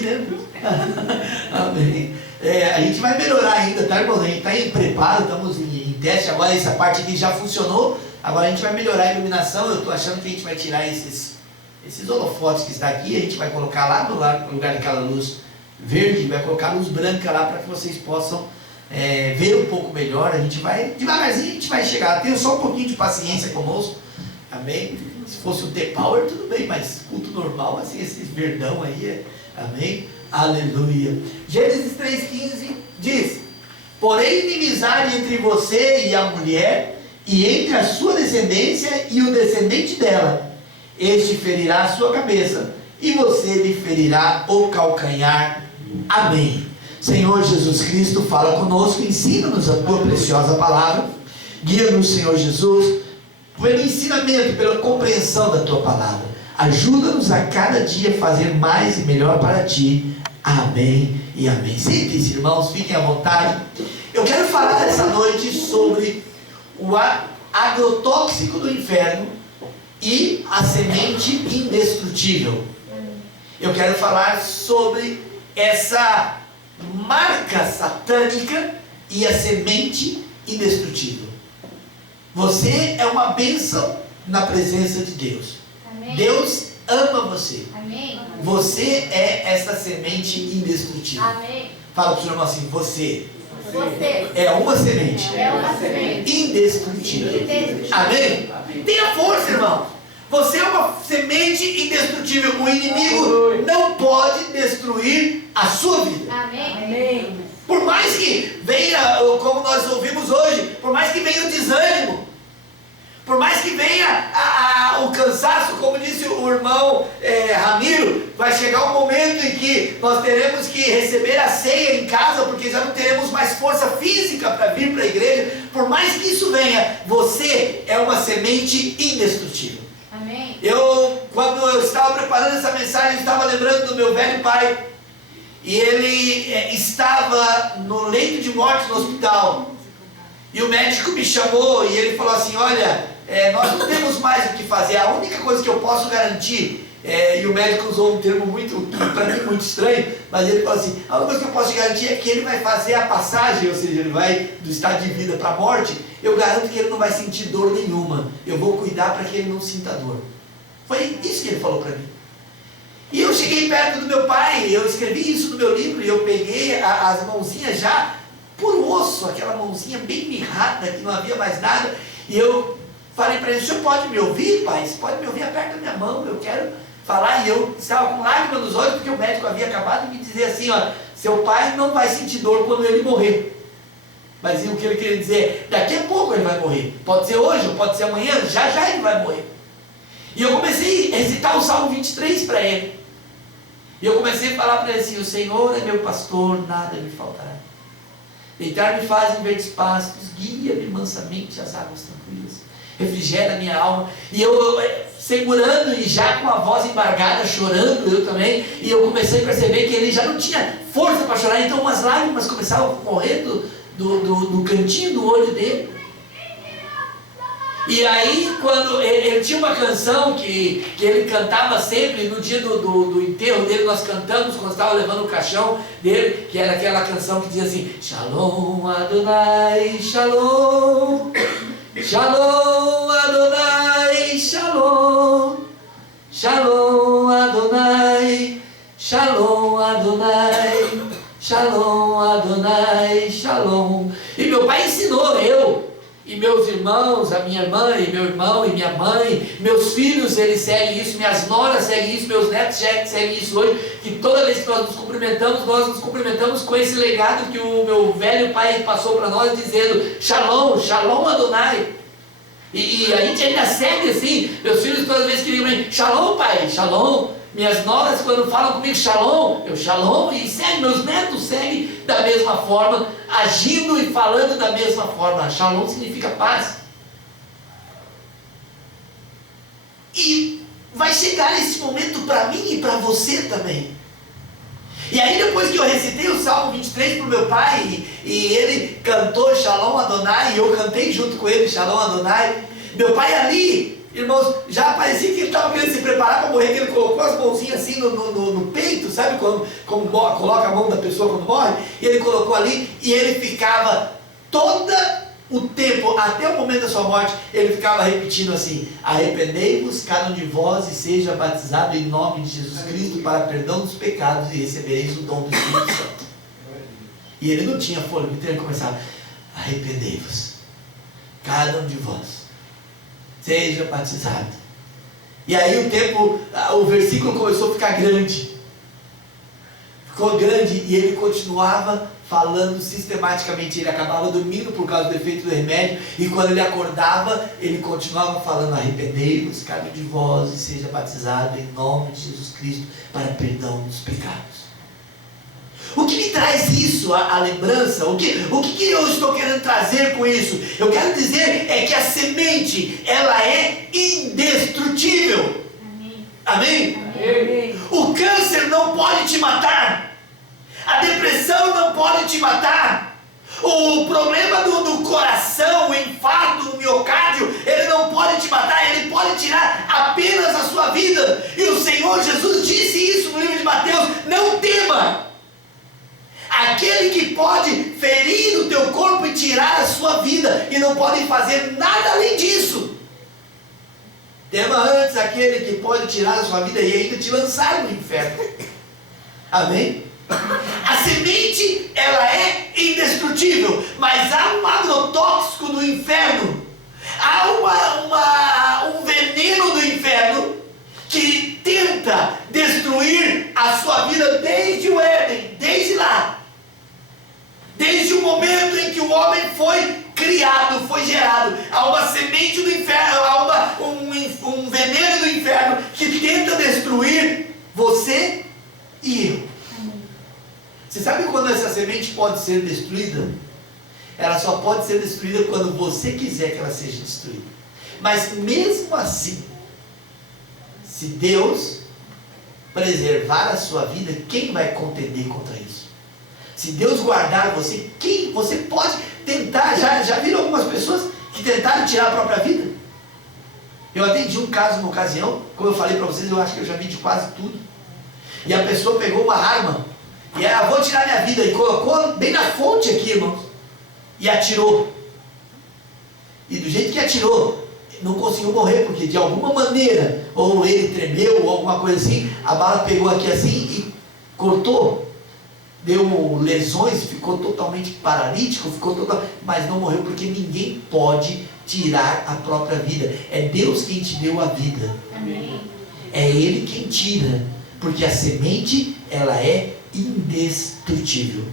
aqui, né? Amém. A gente vai melhorar ainda, tá, irmão? A gente está em preparo, estamos em teste agora. Essa parte aqui já funcionou. Agora a gente vai melhorar a iluminação. Eu estou achando que a gente vai tirar esses holofotes que está aqui. A gente vai colocar lá no lugar daquela luz verde, vai colocar luz branca lá para que vocês possam ver um pouco melhor. A gente vai, devagarzinho, a gente vai chegar. Tenha só um pouquinho de paciência conosco. Amém? Se fosse um T-Power, tudo bem, mas culto normal, assim, esse verdão aí, amém? Aleluia. Gênesis 3,15 diz: porém inimizade entre você e a mulher, e entre a sua descendência e o descendente dela, este ferirá a sua cabeça, e você lhe ferirá o calcanhar. Amém. Senhor Jesus Cristo, fala conosco, ensina-nos a tua preciosa palavra, guia-nos, Senhor Jesus, pelo ensinamento, pela compreensão da tua palavra. Ajuda-nos a cada dia fazer mais e melhor para ti. Amém e amém. Sentem-se, irmãos, fiquem à vontade. Eu quero falar essa noite sobre o agrotóxico do inferno e a semente indestrutível. Eu quero falar sobre essa marca satânica e a semente indestrutível. Você é uma bênção na presença de Deus. Amém. Deus ama você. Amém. Você é essa semente indestrutível. Amém. Fala para o seu irmão assim: você é uma semente, indestrutível. Amém? Tenha força, irmão. Você é uma semente indestrutível. O inimigo não pode destruir a sua vida. Amém. Por mais que venha, como nós ouvimos hoje, por mais que venha o desânimo, por mais que venha o cansaço, como disse o irmão Ramiro, vai chegar um momento em que nós teremos que receber a ceia em casa, porque já não teremos mais força física para vir para a igreja. Por mais que isso venha, você é uma semente indestrutível. Amém. Quando eu estava preparando essa mensagem, eu estava lembrando do meu velho pai. E ele estava no leito de morte no hospital. E o médico me chamou e ele falou assim: olha, nós não temos mais o que fazer. A única coisa que eu posso garantir, e o médico usou um termo para mim muito estranho, mas ele falou assim: a única coisa que eu posso garantir é que ele vai fazer a passagem, ou seja, ele vai do estado de vida para a morte. Eu garanto que ele não vai sentir dor nenhuma. Eu vou cuidar para que ele não sinta dor. Foi isso que ele falou para mim. E eu cheguei perto do meu pai, eu escrevi isso no meu livro, e eu peguei as mãozinhas já por osso, aquela mãozinha bem mirrada, que não havia mais nada, e eu falei para ele: o senhor pode me ouvir, pai? Você pode me ouvir? Aperta a minha mão, eu quero falar. E eu estava com lágrimas nos olhos, porque o médico havia acabado de me dizer assim: ó, seu pai não vai sentir dor quando ele morrer. Mas o que ele queria dizer? Daqui a pouco ele vai morrer, pode ser hoje, ou pode ser amanhã, já ele vai morrer. E eu comecei a recitar o Salmo 23 para ele. E eu comecei a falar para ele assim: o Senhor é meu pastor, nada me faltará. Deitar-me faz em verdes pastos, guia-me mansamente às águas tranquilas, refrigera a minha alma. E eu segurando e já com a voz embargada, chorando, eu também. E eu comecei a perceber que ele já não tinha força para chorar. Então umas lágrimas começavam a correr do cantinho do olho dele. E aí, quando ele tinha uma canção que ele cantava sempre, no dia do enterro dele, nós cantamos quando estava levando o caixão dele, que era aquela canção que dizia assim: Shalom Adonai, Shalom, Shalom Adonai, Shalom, Shalom Adonai, Shalom Adonai, Shalom Adonai, Shalom. E meu pai ensinou eu e meus irmãos, a minha irmã e meu irmão e minha mãe, meus filhos, eles seguem isso, minhas noras seguem isso, meus netos seguem isso hoje, que toda vez que nós nos cumprimentamos com esse legado que o meu velho pai passou para nós, dizendo: Shalom, Shalom Adonai. E a gente ainda segue assim. Meus filhos toda vez que ligam: Shalom pai, Shalom. Minhas noras, quando falam comigo Shalom, eu Shalom, e segue, meus netos seguem da mesma forma, agindo e falando da mesma forma. Shalom significa paz. E vai chegar esse momento para mim e para você também. E aí, depois que eu recitei o Salmo 23 para o meu pai, e ele cantou Shalom Adonai, e eu cantei junto com ele Shalom Adonai, meu pai ali irmãos, já parecia que ele estava querendo se preparar para morrer, que ele colocou as mãozinhas assim no peito, sabe como coloca a mão da pessoa quando morre? E ele colocou ali, e ele ficava todo o tempo, até o momento da sua morte, ele ficava repetindo assim: arrependei-vos cada um de vós e seja batizado em nome de Jesus Cristo para perdão dos pecados e recebereis o dom do Espírito Santo. E ele não tinha fôlego, então ele começava: arrependei-vos cada um de vós, seja batizado. E aí o versículo começou a ficar grande. Ficou grande e ele continuava falando sistematicamente. Ele acabava dormindo por causa do efeito do remédio, e quando ele acordava, ele continuava falando: arrependei-vos cada um de vós e seja batizado em nome de Jesus Cristo para perdão dos pecados. O que me traz isso, a lembrança? O que eu estou querendo trazer com isso? Eu quero dizer é que a semente, ela é indestrutível. Amém? Amém? O câncer não pode te matar. A depressão não pode te matar. O problema do coração, o infarto, o miocárdio, ele não pode te matar, ele pode tirar apenas a sua vida. E o Senhor Jesus disse isso no livro de Mateus: não tema. Aquele que pode ferir o teu corpo e tirar a sua vida, e não pode fazer nada além disso. Tema antes aquele que pode tirar a sua vida e ainda te lançar no inferno. Amém? A semente, ela é indestrutível, mas há um agrotóxico do inferno, há um veneno do inferno que tenta destruir a sua vida desde o Éden, desde lá. Desde o momento em que o homem foi criado, foi gerado, há uma semente do inferno, há um veneno do inferno que tenta destruir você e eu. Você sabe quando essa semente pode ser destruída? Ela só pode ser destruída quando você quiser que ela seja destruída. Mas mesmo assim, se Deus preservar a sua vida, quem vai contender contra isso? Se Deus guardar você, você pode tentar. Já viram algumas pessoas que tentaram tirar a própria vida? Eu atendi um caso, uma ocasião, como eu falei para vocês, eu acho que eu já vi de quase tudo. E a pessoa pegou uma arma e ela: vou tirar minha vida, e colocou bem na fonte aqui, irmãos, e atirou. E do jeito que atirou, não conseguiu morrer, porque de alguma maneira, ou ele tremeu, ou alguma coisa assim, a bala pegou aqui assim e cortou. Deu lesões, ficou totalmente paralítico, mas não morreu, porque ninguém pode tirar a própria vida. É Deus quem te deu a vida. Amém. É Ele quem tira, porque a semente, ela é indestrutível.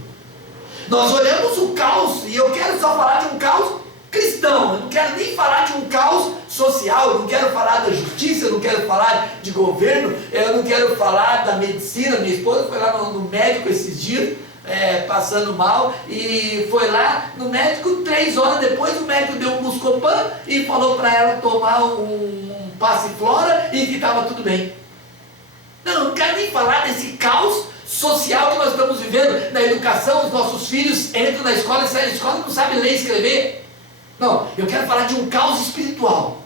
Nós olhamos o caos, e eu quero só falar de um caos cristão. Eu não quero nem falar de um caos social, eu não quero falar da justiça, eu não quero falar de governo, eu não quero falar da medicina. Minha esposa foi lá no médico esses dias, passando mal, e foi lá no médico, 3 horas depois o médico deu um Buscopan e falou para ela tomar um Passiflora e que estava tudo bem. Não quero nem falar desse caos social que nós estamos vivendo na educação. Os nossos filhos entram na escola e saem da escola e não sabem ler e escrever. Não, eu quero falar de um caos espiritual.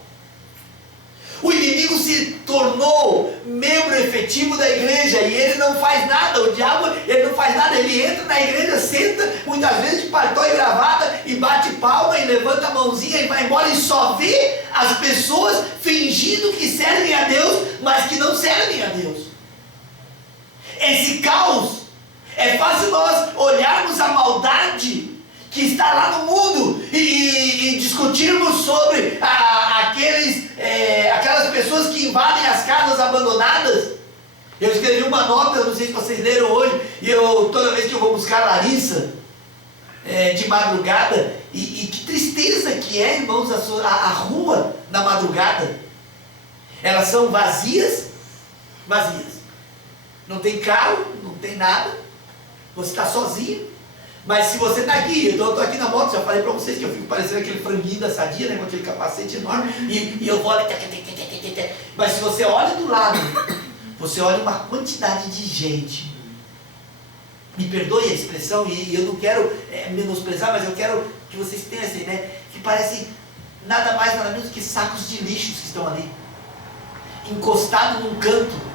O inimigo se tornou membro efetivo da igreja e ele não faz nada. O diabo, ele não faz nada. Ele entra na igreja, senta, muitas vezes de paletó e gravata, e bate palma e levanta a mãozinha e vai embora, e só vê as pessoas fingindo que servem a Deus, mas que não servem a Deus. Esse caos, é fácil nós olharmos a maldade que está lá no mundo e discutirmos sobre aquelas pessoas que invadem as casas abandonadas. Eu escrevi uma nota, não sei se vocês leram hoje, e toda vez que eu vou buscar a Larissa, de madrugada, e que tristeza que é, irmãos, a rua na madrugada. Elas são vazias. Não tem carro, não tem nada, você está sozinho. Mas se você está aqui, eu estou aqui na moto, já falei para vocês que eu fico parecendo aquele franguinho da Sadia, né, com aquele capacete enorme, e eu vou ali, mas se você olha do lado, você olha uma quantidade de gente, me perdoe a expressão, e eu não quero menosprezar, mas eu quero que vocês tenham essa ideia, que parece nada mais nada menos que sacos de lixos que estão ali, encostados num canto.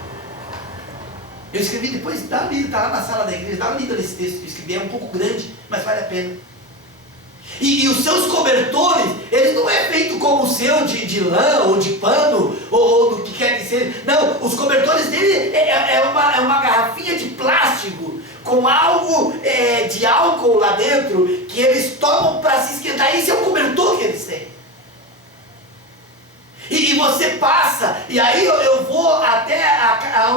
Eu escrevi depois, está lá na sala da igreja, dá uma lida nesse texto que eu escrevi, é um pouco grande, mas vale a pena. E os seus cobertores, eles não é feito como o seu de lã, ou de pano, ou do que quer que seja. Não, os cobertores dele é uma garrafinha de plástico, com algo de álcool lá dentro, que eles tomam para se esquentar. Esse é o cobertor que eles têm. E você passa, e aí eu vou até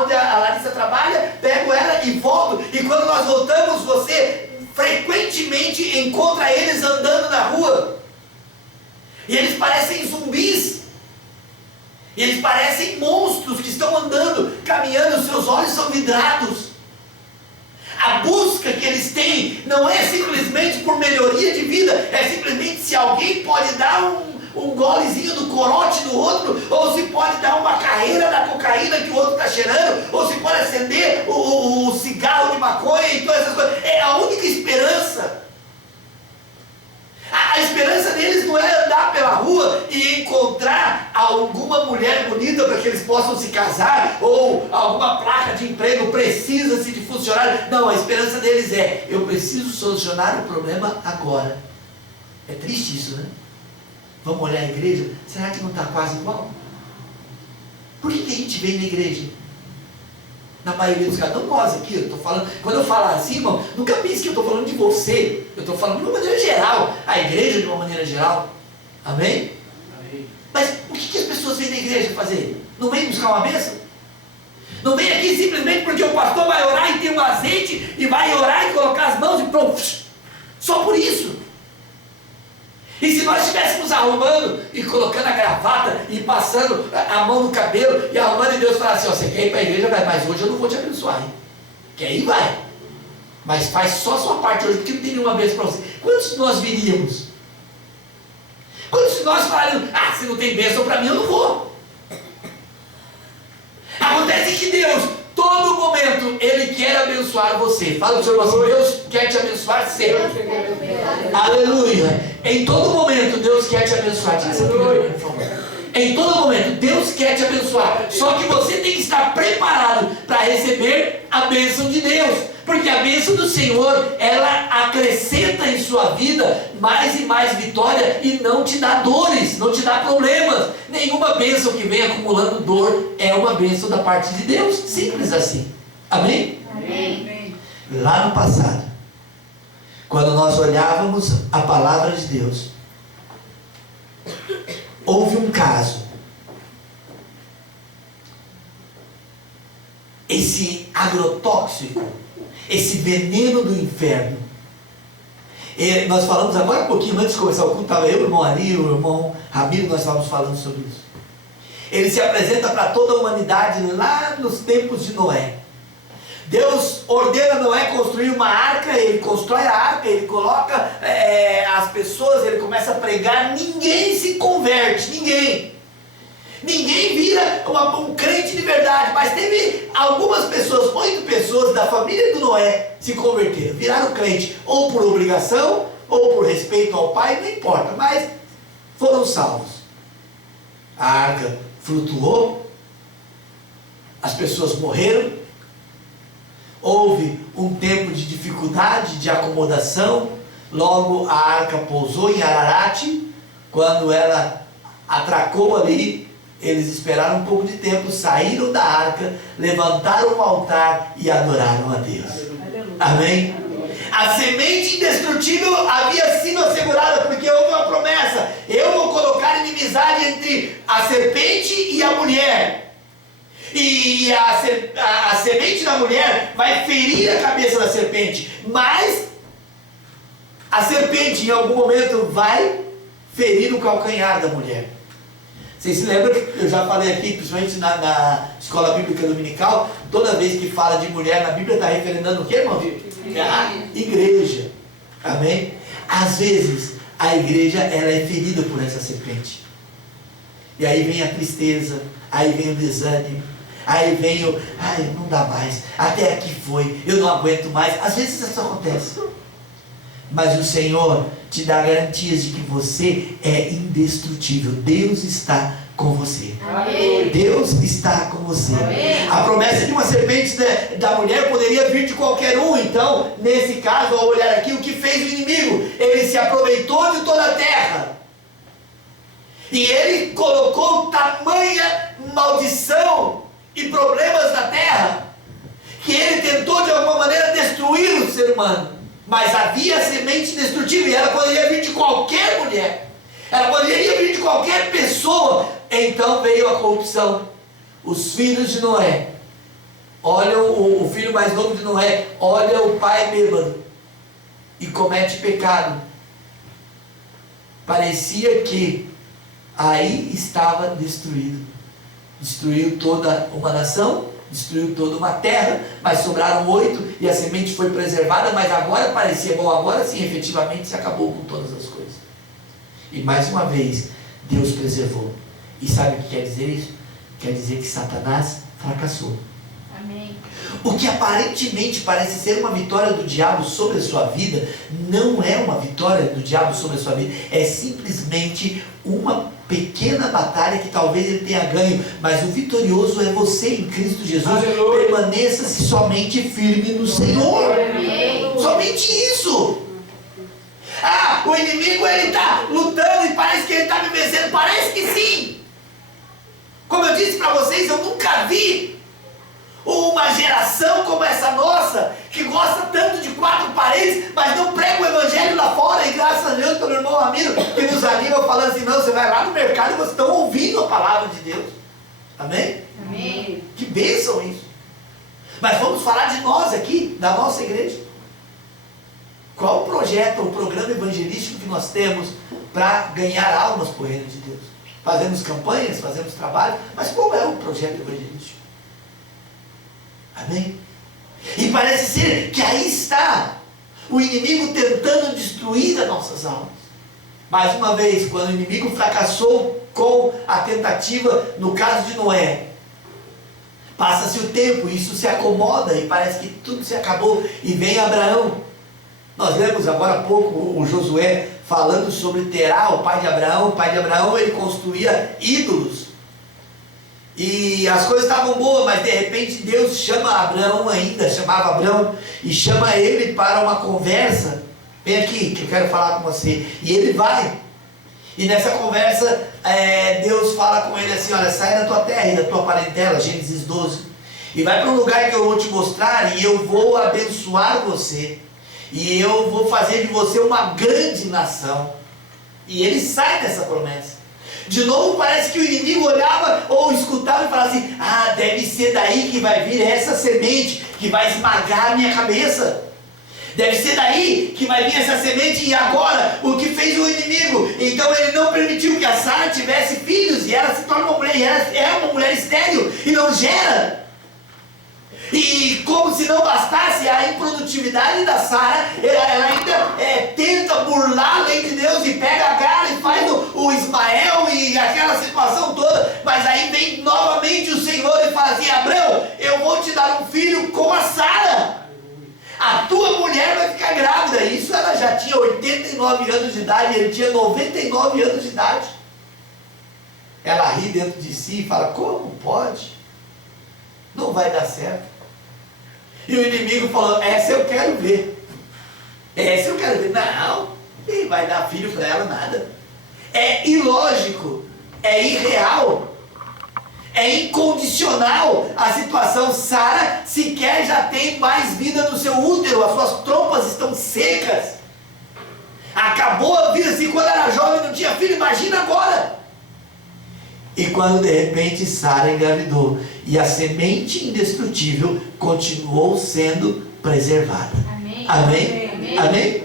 onde a Larissa trabalha, pego ela e volto, e quando nós voltamos, você frequentemente encontra eles andando na rua, e eles parecem zumbis, e eles parecem monstros que estão andando, caminhando, seus olhos são vidrados. A busca que eles têm não é simplesmente por melhoria de vida, é simplesmente se alguém pode dar um golezinho do corote do outro, ou se pode dar uma carreira da cocaína que o outro está cheirando, ou se pode acender o cigarro de maconha e todas essas coisas. É a única esperança. A esperança deles não é andar pela rua e encontrar alguma mulher bonita para que eles possam se casar, ou alguma placa de emprego, precisa-se de funcionário. Não, a esperança deles é: eu preciso solucionar o problema agora. É triste isso, né? Vamos olhar a igreja, será que não está quase igual? Por que a gente vem na igreja? Na maioria dos casos, não nós aqui, eu estou falando, quando eu falo assim, irmão, nunca pense que eu estou falando de você, eu estou falando de uma maneira geral, a igreja de uma maneira geral, amém? Amém. Mas o que as pessoas vêm na igreja fazer? Não vem buscar uma bênção? Não vem aqui simplesmente porque o pastor vai orar e tem um azeite, e vai orar e colocar as mãos e pronto, só por isso. E se nós estivéssemos arrumando e colocando a gravata e passando a mão no cabelo e arrumando, e Deus falar assim: ó, você quer ir para a igreja, vai, mas hoje eu não vou te abençoar, hein? Quer ir, vai, mas faz só a sua parte hoje, porque não tem nenhuma bênção para você. Quantos de nós viríamos? Quantos de nós falaríamos: ah, se não tem bênção para mim, eu não vou? Acontece que Deus, todo momento, Ele quer abençoar você. Fala para o seu irmão assim: Deus quer te abençoar sempre. Aleluia. Em todo momento, Deus quer te abençoar. Tira essa primeira, por favor. Em todo momento, Deus quer te abençoar. Só que você tem que estar preparado para receber a bênção de Deus. Porque a bênção do Senhor, ela acrescenta em sua vida mais e mais vitória e não te dá dores, não te dá problemas. Nenhuma bênção que vem acumulando dor é uma bênção da parte de Deus. Simples assim. Amém? Amém. Lá no passado, quando nós olhávamos a palavra de Deus, houve um caso. Esse agrotóxico, esse veneno do inferno. E nós falamos agora um pouquinho antes de começar o culto, estava eu, o irmão Ari, o irmão Ramiro, nós estávamos falando sobre isso. Ele se apresenta para toda a humanidade lá nos tempos de Noé. Deus ordena Noé construir uma arca, ele constrói a arca, ele coloca as pessoas, ele começa a pregar, ninguém se converte, ninguém vira um crente de verdade, mas teve algumas pessoas, 8 pessoas da família do Noé se converteram, viraram crente, ou por obrigação, ou por respeito ao pai, não importa, mas foram salvos. A arca flutuou, as pessoas morreram, houve um tempo de dificuldade, de acomodação, logo a arca pousou em Ararat. Quando ela atracou ali, eles esperaram um pouco de tempo, saíram da arca, levantaram o altar e adoraram a Deus. Aleluia. Amém? A semente indestrutível havia sido assegurada, porque houve uma promessa: eu vou colocar inimizade entre a serpente e a mulher. E a semente da mulher vai ferir a cabeça da serpente, mas a serpente em algum momento vai ferir o calcanhar da mulher. Vocês se lembram que eu já falei aqui, principalmente na escola bíblica dominical, toda vez que fala de mulher na Bíblia, está referendando o que, irmão? A igreja. Amém? Às vezes a igreja ela é ferida por essa serpente. E aí vem a tristeza, aí vem o desânimo, aí vem o, não dá mais, até aqui foi, eu não aguento mais. Às vezes isso acontece. Mas o Senhor te dá garantias de que você é indestrutível. Deus está com você. Amém. Deus está com você. Amém. A promessa de uma serpente da mulher poderia vir de qualquer um. Então, nesse caso, ao olhar aqui, o que fez o inimigo? Ele se aproveitou de toda a terra. E ele colocou tamanha maldição e problemas na terra, que ele tentou de alguma maneira destruir o ser humano. Mas havia semente indestrutível, e ela poderia vir de qualquer mulher, ela poderia vir de qualquer pessoa. Então veio a corrupção. Os filhos de Noé olham o filho mais novo de Noé, olha o pai bêbado e comete pecado. Parecia que aí estava destruído. Destruiu toda uma nação, destruiu toda uma terra, mas sobraram 8 e a semente foi preservada. Mas agora parecia, bom, agora sim, efetivamente se acabou com todas as coisas. E mais uma vez, Deus preservou. E sabe o que quer dizer isso? Quer dizer que Satanás fracassou. Amém. O que aparentemente parece ser uma vitória do diabo sobre a sua vida, não é uma vitória do diabo sobre a sua vida, é simplesmente uma pequena batalha que talvez ele tenha ganho, mas o vitorioso é você em Cristo Jesus. Aleluia. Permaneça-se somente firme no Senhor. Amém. Somente isso. Ah, o inimigo ele está lutando e parece que ele está me vencendo. Parece que sim. Como eu disse para vocês, eu nunca vi uma geração como essa nossa, que gosta tanto de 4 paredes, mas não prega o evangelho lá fora. E graças a Deus pelo irmão Ramiro, que nos anima falando assim, não, você vai lá no mercado e vocês estão ouvindo a palavra de Deus. Amém? Amém. Que bênção isso. Mas vamos falar de nós aqui, da nossa igreja. Qual o projeto, o programa evangelístico que nós temos para ganhar almas para o reino de Deus? Fazemos campanhas, fazemos trabalho, mas qual é o projeto evangelístico? Amém? E parece ser que aí está o inimigo tentando destruir as nossas almas. Mais uma vez, quando o inimigo fracassou com a tentativa, no caso de Noé, passa-se o tempo, isso se acomoda e parece que tudo se acabou, e vem Abraão. Nós lemos agora há pouco o Josué falando sobre Terá, o pai de Abraão. O pai de Abraão, ele construía ídolos. E as coisas estavam boas, mas de repente Deus chamava Abraão, e chama ele para uma conversa. Vem aqui, que eu quero falar com você. E ele vai. E nessa conversa, Deus fala com ele assim, olha, sai da tua terra e da tua parentela, Gênesis 12. E vai para um lugar que eu vou te mostrar, e eu vou abençoar você. E eu vou fazer de você uma grande nação. E ele sai dessa promessa. De novo parece que o inimigo olhava ou escutava e falava assim, ah, deve ser daí que vai vir essa semente que vai esmagar a minha cabeça. Deve ser daí que vai vir essa semente. E agora, o que fez o inimigo? Então ele não permitiu que a Sara tivesse filhos, e ela se torna uma mulher, e ela é uma mulher estéril e não gera. E como se não bastasse a improdutividade da Sara, ela ainda tenta burlar a lei de Deus e pega Agar e faz o Ismael e aquela situação toda. Mas aí vem novamente o Senhor e fala assim, Abraão, eu vou te dar um filho com a Sara. A tua mulher vai ficar grávida. Isso ela já tinha 89 anos de idade, ele tinha 99 anos de idade. Ela ri dentro de si e fala, como pode? Não vai dar certo. E o inimigo falou, essa eu quero ver. Essa eu quero ver. Não, quem vai dar filho para ela? Nada. É ilógico, é irreal, é incondicional a situação. Sara sequer já tem mais vida no seu útero, as suas trompas estão secas. Acabou a vida assim, quando era jovem não tinha filho, imagina agora. E quando de repente Sara engravidou, e a semente indestrutível continuou sendo preservada. Amém. Amém? Amém. Amém?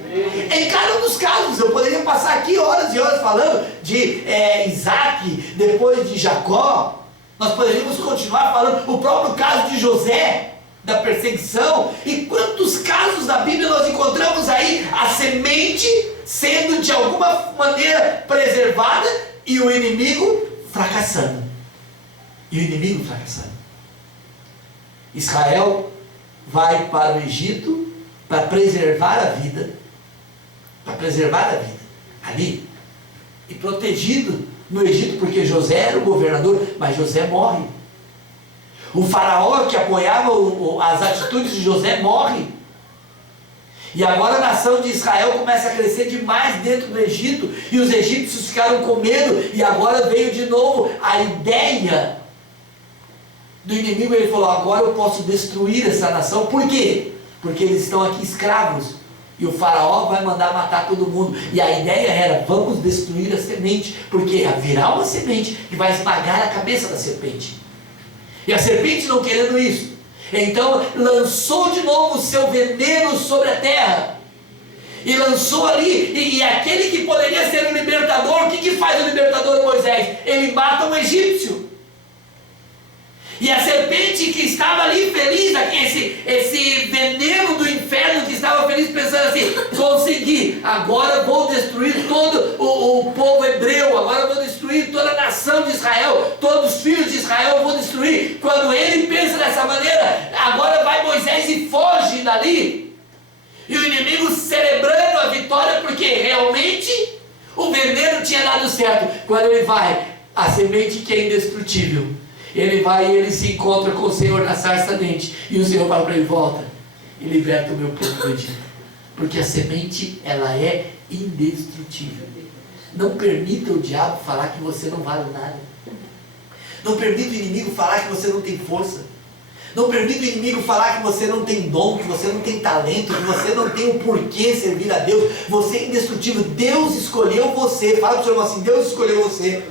Em cada um dos casos, eu poderia passar aqui horas e horas falando de Isaac, depois de Jacó. Nós poderíamos continuar falando o próprio caso de José, da perseguição. E quantos casos da Bíblia nós encontramos aí, a semente sendo de alguma maneira preservada e o inimigo fracassando. Israel vai para o Egito para preservar a vida, para preservar a vida ali, e protegido no Egito, porque José era o governador, mas José morre. O faraó que apoiava as atitudes de José morre. E agora a nação de Israel começa a crescer demais dentro do Egito, e os egípcios ficaram com medo, e agora veio de novo a ideia do inimigo. Ele falou: agora eu posso destruir essa nação. Por quê? Porque eles estão aqui escravos, e o faraó vai mandar matar todo mundo. E a ideia era: vamos destruir a semente, porque haverá uma semente que vai esmagar a cabeça da serpente. E a serpente, não querendo isso, então lançou de novo o seu veneno sobre a terra, e lançou ali, e aquele que poderia ser o libertador, o que faz o libertador, Moisés? Ele mata um egípcio. E a serpente que estava ali feliz, esse veneno do inferno que estava feliz, pensando assim: consegui, agora vou destruir todo o povo hebreu, agora vou destruir toda a nação de Israel, todos os filhos de Israel eu vou destruir. Quando ele pensa dessa maneira, agora vai Moisés e foge dali, e o inimigo celebrando a vitória, porque realmente o veneno tinha dado certo. Quando ele vai, a semente que é indestrutível, ele vai e ele se encontra com o Senhor na sarça ardente, e o Senhor fala para ele: volta e liberta o meu povo do Egito, porque a semente, ela é indestrutível. Não permita o diabo falar que você não vale nada. Não permita o inimigo falar que você não tem força. Não permita o inimigo falar que você não tem dom, que você não tem talento, que você não tem o porquê servir a Deus. Você é indestrutível. Deus escolheu você. Fala para o seu irmão assim: Deus escolheu você.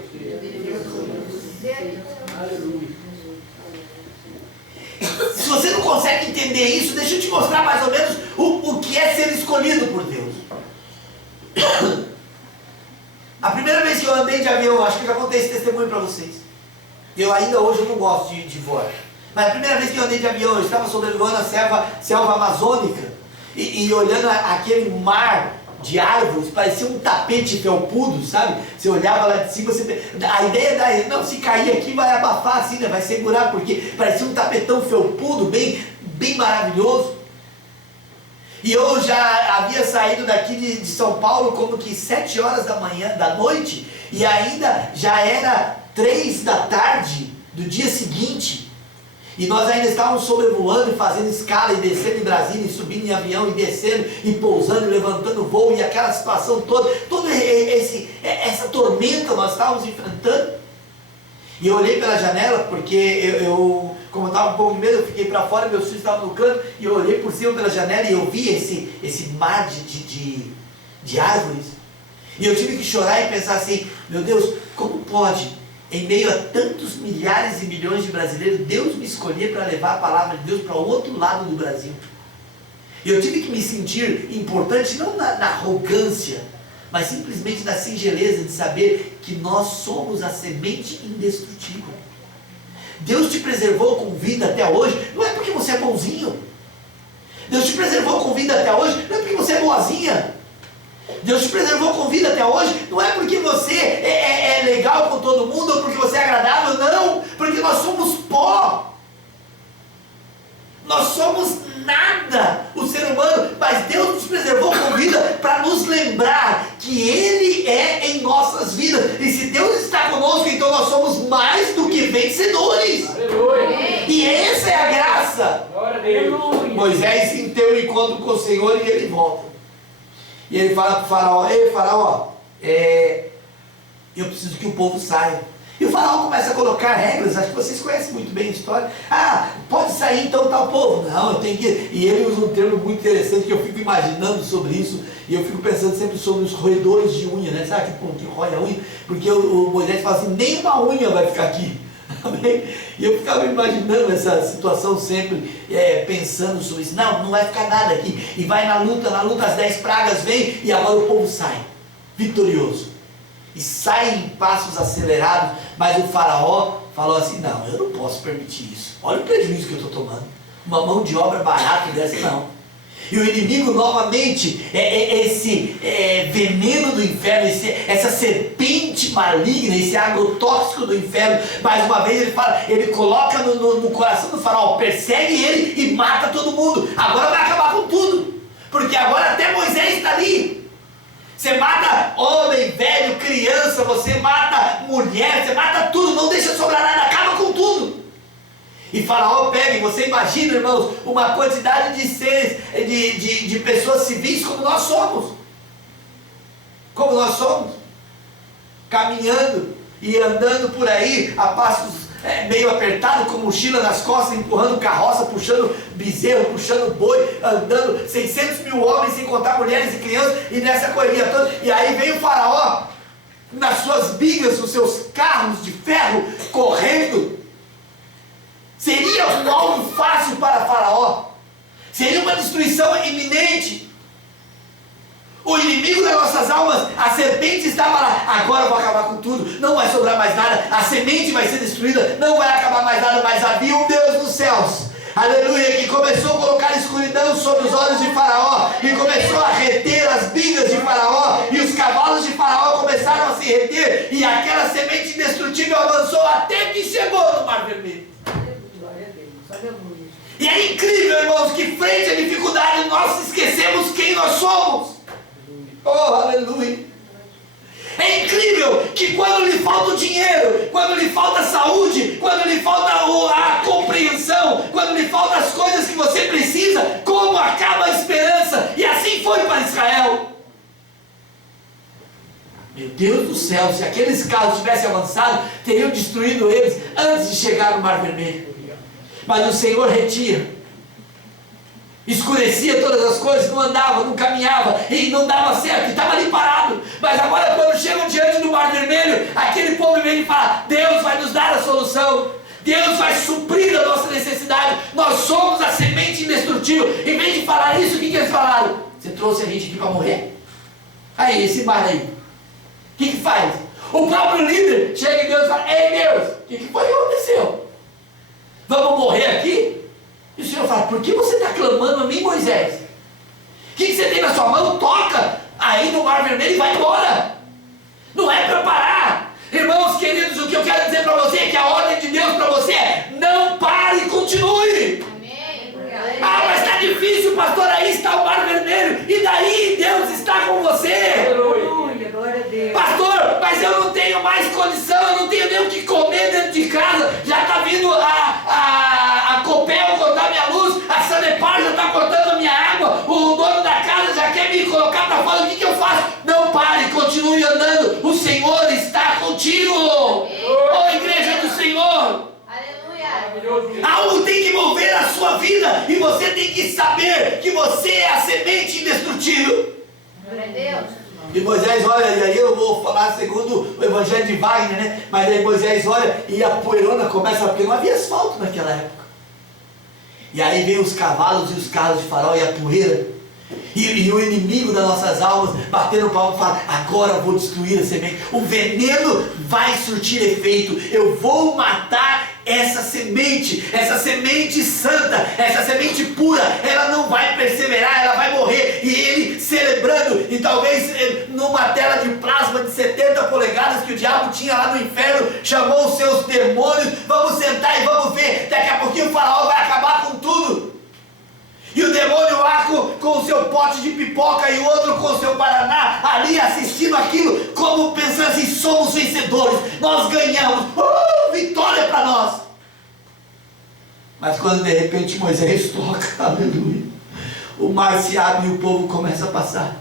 Se você não consegue entender isso, deixa eu te mostrar mais ou menos o que é ser escolhido por Deus. A primeira vez que eu andei de avião, acho que eu já contei esse testemunho para vocês. Eu ainda hoje eu não gosto de voar. Mas a primeira vez que eu andei de avião, eu estava sobrevoando a selva amazônica, e olhando aquele mar de árvores, parecia um tapete felpudo, sabe? Você olhava lá de cima, a ideia não, se cair aqui vai abafar assim, né? Vai segurar, porque parecia um tapetão felpudo, bem maravilhoso. E eu já havia saído daqui de São Paulo como que 7 horas da noite, e ainda já era 3 da tarde do dia seguinte. E nós ainda estávamos sobrevoando e fazendo escala, e descendo em Brasília, e subindo em avião, e descendo, e pousando, e levantando voo, e aquela situação toda essa tormenta nós estávamos enfrentando. E eu olhei pela janela, porque como eu estava um pouco com medo, eu fiquei para fora, meus filhos estavam no canto, e eu olhei por cima pela janela, e eu vi esse mar de árvores. E eu tive que chorar e pensar assim: meu Deus, como pode, em meio a tantos milhares e milhões de brasileiros, Deus me escolher para levar a palavra de Deus para o outro lado do Brasil? E eu tive que me sentir importante, não na arrogância, mas simplesmente na singeleza de saber que nós somos a semente indestrutível. Deus te preservou com vida até hoje, não é porque você é bonzinho. Deus te preservou com vida até hoje, não é porque você é boazinha. Deus te preservou com vida até hoje, não é porque você é legal com todo mundo, ou porque você é agradável, não, porque nós somos pó. Nós somos nada, o ser humano, mas Deus nos preservou com vida para nos lembrar que Ele é em nossas vidas. E se Deus está conosco, então nós somos mais do que vencedores. Aleluia. E essa é a graça. Glória a Deus. Moisés tem um encontro com o Senhor e ele volta. E ele fala para o faraó: ei, faraó, eu preciso que o povo saia. E o faraó começa a colocar regras, acho que vocês conhecem muito bem a história. Ah, pode sair então tal povo? Não, eu tenho que... E ele usa um termo muito interessante que eu fico imaginando sobre isso, e eu fico pensando sempre sobre os roedores de unha, né? Sabe, tipo, que rói a unha? Porque o Moisés fala assim: nem uma unha vai ficar aqui. Amém? E eu ficava imaginando essa situação sempre, pensando sobre isso. Não vai ficar nada aqui. E vai na luta, as 10 pragas vêm, e agora o povo sai, vitorioso. E sai em passos acelerados, mas o faraó falou assim: não, eu não posso permitir isso. Olha o prejuízo que eu estou tomando. Uma mão de obra barata dessa, não. E o inimigo novamente, esse veneno do inferno, essa serpente maligna, esse agrotóxico do inferno, mais uma vez ele fala, ele coloca no coração do faraó, persegue ele e mata todo mundo. Agora vai acabar com tudo, porque agora até Moisés está ali. Você mata homem, velho, criança, você mata mulher, você mata tudo, não deixa sobrar nada, acaba com tudo. E Faraó pega, e você imagina, irmãos, uma quantidade de seres, de pessoas civis como nós somos. Como nós somos. Caminhando e andando por aí a passos meio apertado, com mochila nas costas, empurrando carroça, puxando bezerro, puxando boi, andando 600 mil homens, sem contar mulheres e crianças, e nessa correria toda. E aí vem o Faraó, nas suas bigas, nos seus carros de ferro, correndo. Seria um alvo fácil para Faraó. Seria uma destruição iminente. O inimigo das nossas almas, a serpente estava lá. Agora eu vou acabar com tudo, não vai sobrar mais nada, a semente vai ser destruída, não vai acabar mais nada. Mas havia um Deus nos céus, aleluia, que começou a colocar escuridão sobre os olhos de Faraó, e começou a reter as bigas de Faraó, e os cavalos de Faraó começaram a se reter, e aquela semente indestrutível avançou até que chegou no Mar Vermelho. E é incrível, irmãos, que frente à dificuldade nós esquecemos quem nós somos. Oh, aleluia! É incrível que quando lhe falta o dinheiro, quando lhe falta a saúde, quando lhe falta a compreensão, quando lhe faltam as coisas que você precisa, como acaba a esperança. E assim foi para Israel. Meu Deus do céu, se aqueles carros tivessem avançado, teriam destruído eles antes de chegar no Mar Vermelho. Mas o Senhor retia. Escurecia todas as coisas, não andava, não caminhava, e não dava certo, e estava ali parado. Mas agora, quando chegam diante do Mar Vermelho, aquele povo vem e fala: Deus vai nos dar a solução, Deus vai suprir a nossa necessidade, nós somos a semente indestrutível. Em vez de falar isso, o que eles falaram? Você trouxe a gente aqui para morrer? Aí, esse mar aí, o que faz? O próprio líder chega em Deus e fala: Ei Deus, o que foi que aconteceu? Vamos morrer aqui? E o Senhor fala: por que você está clamando a mim, Moisés? O que você tem na sua mão? Toca aí no Mar Vermelho e vai embora. Não é para parar. Irmãos queridos, o que eu quero dizer para você é que a ordem de Deus para você é: não pare e continue. Amém. Ah, mas está difícil, pastor, aí está o Mar Vermelho. E daí? Deus está com você. Aleluia, glória a Deus. Pastor, mas eu não tenho mais condição, eu não tenho nem o que comer dentro de casa. Já está vindo a Copel cortar minha luz, a Sanepar já está cortando a minha água, o dono da casa já quer me colocar para fora. O que eu faço? Não pare, continue andando. O Senhor está contigo. Oh, igreja do Senhor. Aleluia. Algo tem que mover a sua vida, e você tem que saber que você é a semente indestrutível. Glória a Deus. E Moisés olha, e aí eu vou falar segundo o Evangelho de Wagner, né? Mas aí Moisés olha e a poeirona começa, porque não havia asfalto naquela época. E aí vem os cavalos e os carros de Faraó e a poeira. E o inimigo das nossas almas batendo o palmo e fala: agora eu vou destruir a semente. O veneno vai surtir efeito. Eu vou matar essa semente santa, essa semente pura. Ela não vai perseverar, ela vai morrer. E ele celebrando, e talvez numa tela de plasma de 70 polegadas que o diabo tinha lá no inferno, chamou os seus demônios: vamos sentar e vamos ver. Daqui a pouquinho o Faraó vai acabar com tudo. E o demônio lá com o seu pote de pipoca, e o outro com o seu guaraná, ali assistindo aquilo, como pensando assim: somos vencedores, nós ganhamos, vitória para nós. Mas quando de repente Moisés toca, aleluia, o mar se abre e o povo começa a passar.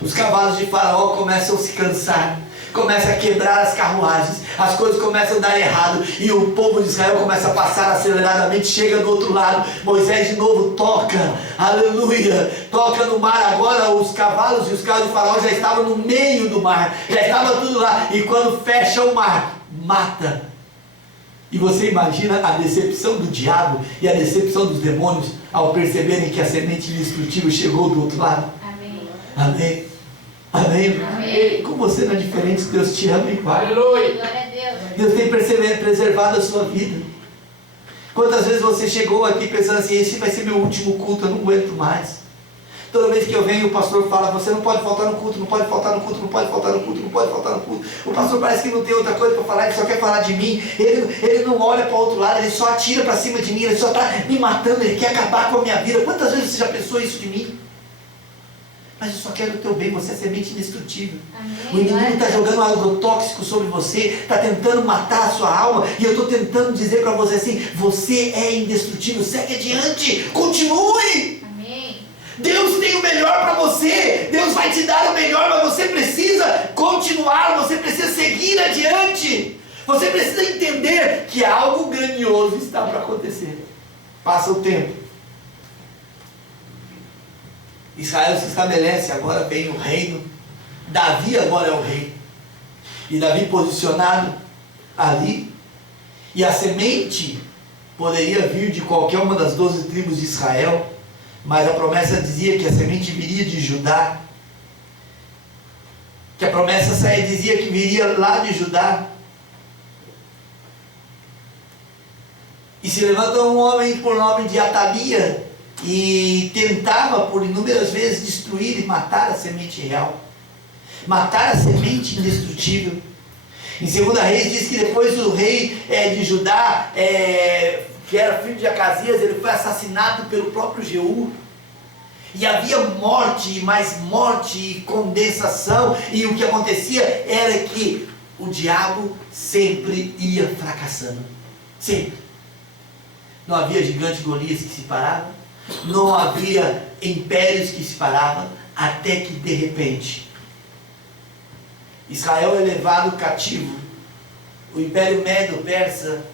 Os cavalos de Faraó começam a se cansar, começa a quebrar as carruagens, as coisas começam a dar errado, e o povo de Israel começa a passar aceleradamente, chega do outro lado. Moisés de novo toca, aleluia, toca no mar. Agora os cavalos e os carros de Faraó já estavam no meio do mar, já estava tudo lá, e quando fecha o mar, mata. E você imagina a decepção do diabo e a decepção dos demônios ao perceberem que a semente indestrutível chegou do outro lado. Amém. Amém. Amém. Amém. Com você não é diferente, Deus te ama igual. Aleluia. Glória a Deus. Deus tem preservado a sua vida. Quantas vezes você chegou aqui pensando assim: esse vai ser meu último culto, eu não aguento mais. Toda vez que eu venho, o pastor fala: você não pode faltar no culto, não pode faltar no culto, não pode faltar no culto, não pode faltar no culto. O pastor parece que não tem outra coisa para falar, ele só quer falar de mim. Ele não olha para o outro lado, ele só atira para cima de mim, ele só está me matando, ele quer acabar com a minha vida. Quantas vezes você já pensou isso de mim? Mas eu só quero o teu bem, você é semente indestrutível. Amém. O inimigo está jogando algo tóxico sobre você, está tentando matar a sua alma, e eu estou tentando dizer para você assim, você é indestrutível, segue adiante, continue. Amém. Deus tem o melhor para você, Deus vai te dar o melhor, mas você precisa continuar, você precisa seguir adiante. Você precisa entender que algo grandioso está para acontecer. Passa o tempo. Israel se estabelece, agora vem o reino. Davi agora é o rei. E Davi posicionado ali. E a semente poderia vir de qualquer uma das 12 tribos de Israel. Mas a promessa dizia que a semente viria de Judá. Que a promessa dizia que viria lá de Judá. E se levanta um homem por nome de Atalia e tentava por inúmeras vezes destruir e matar a semente real, matar a semente indestrutível. Em 2 Reis diz que depois o rei de Judá, que era filho de Acasias, ele foi assassinado pelo próprio Jeú. E havia morte, mais morte e condensação, e o que acontecia era que o diabo sempre ia fracassando, sempre. Não havia gigante Golias que se parava, não havia impérios que se paravam, até que de repente Israel é levado cativo, o império Medo-Persa,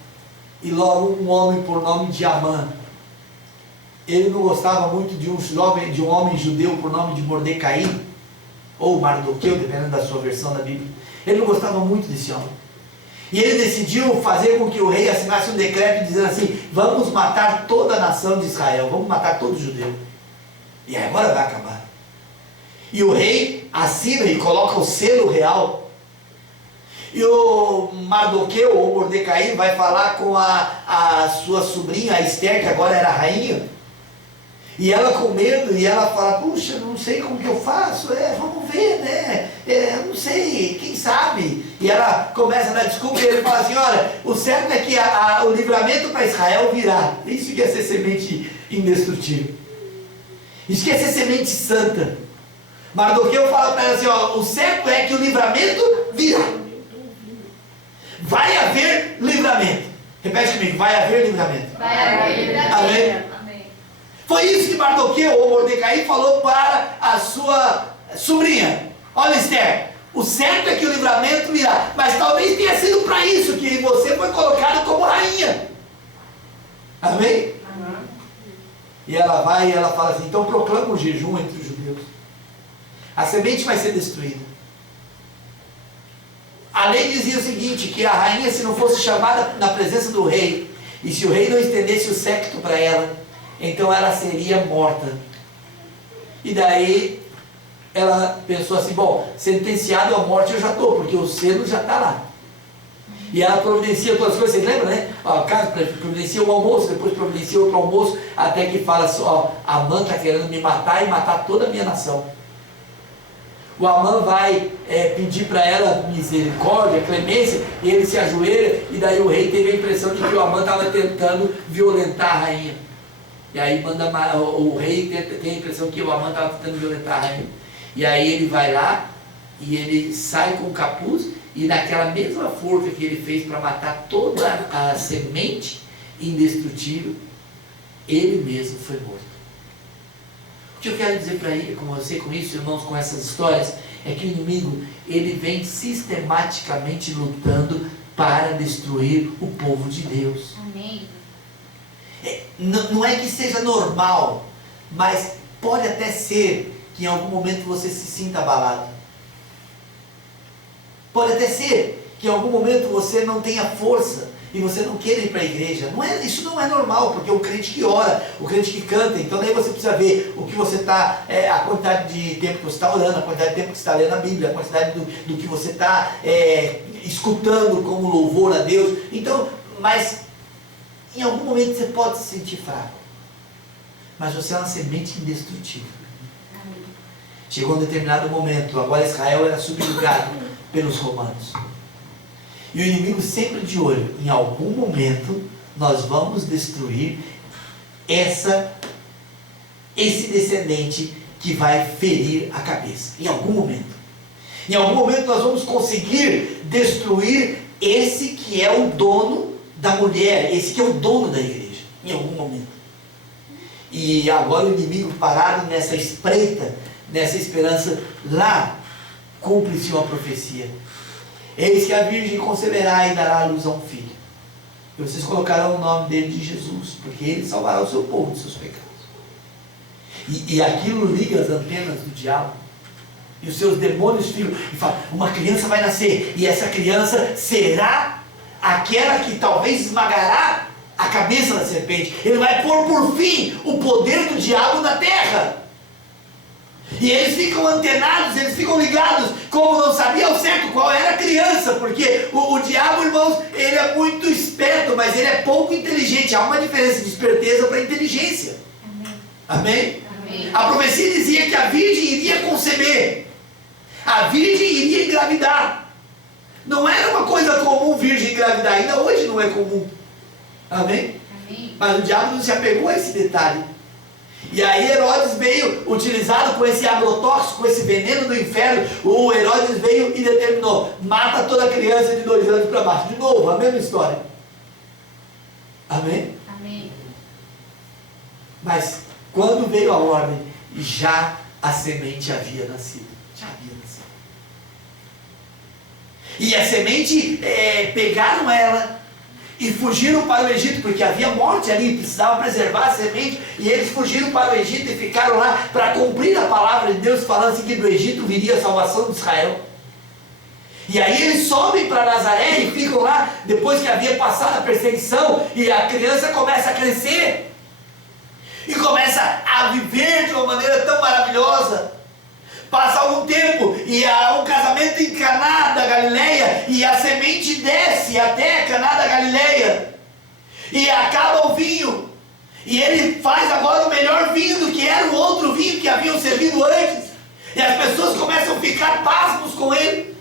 e logo um homem por nome de Amã. Ele não gostava muito de um homem judeu por nome de Mordecai, ou Mardoqueu, dependendo da sua versão da Bíblia. Ele não gostava muito desse homem. E ele decidiu fazer com que o rei assinasse um decreto dizendo assim, vamos matar toda a nação de Israel, vamos matar todo judeu. E agora vai acabar. E o rei assina e coloca o selo real. E o Mardoqueu, ou Mordecai, vai falar com a sua sobrinha, a Esther, que agora era rainha. E ela com medo, e ela fala, puxa, não sei como que eu faço, vamos ver, né, não sei, quem sabe. E ela começa a dar desculpa, e ele fala assim, olha, o certo é que o livramento para Israel virá. Isso que é ser semente indestrutível. Isso que é ser semente santa. Mardoqueu fala para ela assim, o certo é que o livramento virá. Vai haver livramento. Repete comigo, vai haver livramento. Vai haver livramento. Amém? Foi isso que Mardoqueu ou Mordecai falou para a sua sobrinha. Olha, Esther, o certo é que o livramento virá, mas talvez tenha sido para isso que você foi colocado como rainha. Amém? Amém. E ela vai e ela fala assim, então proclama um jejum entre os judeus. A semente vai ser destruída. A lei dizia o seguinte, que a rainha, se não fosse chamada na presença do rei, e se o rei não estendesse o séquito para ela, então ela seria morta. E daí ela pensou assim, bom, sentenciado à morte eu já estou, porque o selo já está lá. E ela providencia todas as coisas, vocês lembram, né? Caso providencia um almoço, depois providencia outro almoço, até que fala assim, Amã está querendo me matar e matar toda a minha nação. O Amã vai pedir para ela misericórdia, clemência, e ele se ajoelha, e daí o rei teve a impressão de que o Amã estava tentando violentar a rainha. E aí o rei tem a impressão que o Amã estava tentando violentar a rainha. E aí ele vai lá, e ele sai com o capuz, e naquela mesma forca que ele fez para matar toda a semente indestrutível, ele mesmo foi morto. O que eu quero dizer para ele, com você, com isso, irmãos, com essas histórias, é que o inimigo, ele vem sistematicamente lutando para destruir o povo de Deus. Amém. Não é que seja normal, mas pode até ser que em algum momento você se sinta abalado. Pode até ser que em algum momento você não tenha força e você não queira ir para a igreja. Isso não é normal, porque o crente que ora, o crente que canta, então daí você precisa ver o que você está, a quantidade de tempo que você está orando, a quantidade de tempo que você está lendo a Bíblia, a quantidade do que você está escutando como louvor a Deus. Então, mas em algum momento você pode se sentir fraco, mas você é uma semente indestrutível. Amém. Chegou um determinado momento, agora Israel era subjugado pelos romanos, e o inimigo sempre de olho, em algum momento nós vamos destruir esse descendente que vai ferir a cabeça. Em algum momento. Em algum momento nós vamos conseguir destruir esse que é o dono da mulher, esse que é o dono da igreja. Em algum momento. E agora o inimigo parado nessa espreita, nessa esperança, lá cumpre-se uma profecia. Eis que a virgem conceberá e dará à luz a um filho. E vocês colocarão o nome dele de Jesus, porque ele salvará o seu povo dos seus pecados. E aquilo liga as antenas do diabo. E os seus demônios ficam e falam, uma criança vai nascer, e essa criança será aquela que talvez esmagará a cabeça da serpente. Ele vai pôr por fim o poder do diabo na terra. E eles ficam antenados, eles ficam ligados, como não sabia ao certo qual era a criança, porque o diabo, irmãos, ele é muito esperto, mas ele é pouco inteligente. Há uma diferença de esperteza para inteligência. Amém? Amém? A profecia dizia que a virgem iria conceber, a virgem iria engravidar. Não era uma coisa comum virgem engravidar, ainda hoje não é comum. Amém? Amém? Mas o diabo não se apegou a esse detalhe. E aí Herodes veio, utilizado com esse agrotóxico, com esse veneno do inferno, o Herodes veio e determinou, mata toda criança de 2 anos para baixo. De novo, a mesma história. Amém? Amém. Mas quando veio a ordem, já a semente havia nascido. Já havia nascido. E a semente, pegaram ela e fugiram para o Egito, porque havia morte ali, precisavam preservar a semente, e eles fugiram para o Egito e ficaram lá para cumprir a palavra de Deus, falando assim que do Egito viria a salvação de Israel. E aí eles sobem para Nazaré e ficam lá, depois que havia passado a perseguição, e a criança começa a crescer, e começa a viver de uma maneira tão maravilhosa. Passa algum tempo e há um casamento em Caná da Galileia, e a semente desce até Caná da Galileia e acaba o vinho, e ele faz agora o melhor vinho do que era o outro vinho que haviam servido antes, e as pessoas começam a ficar pasmos com ele.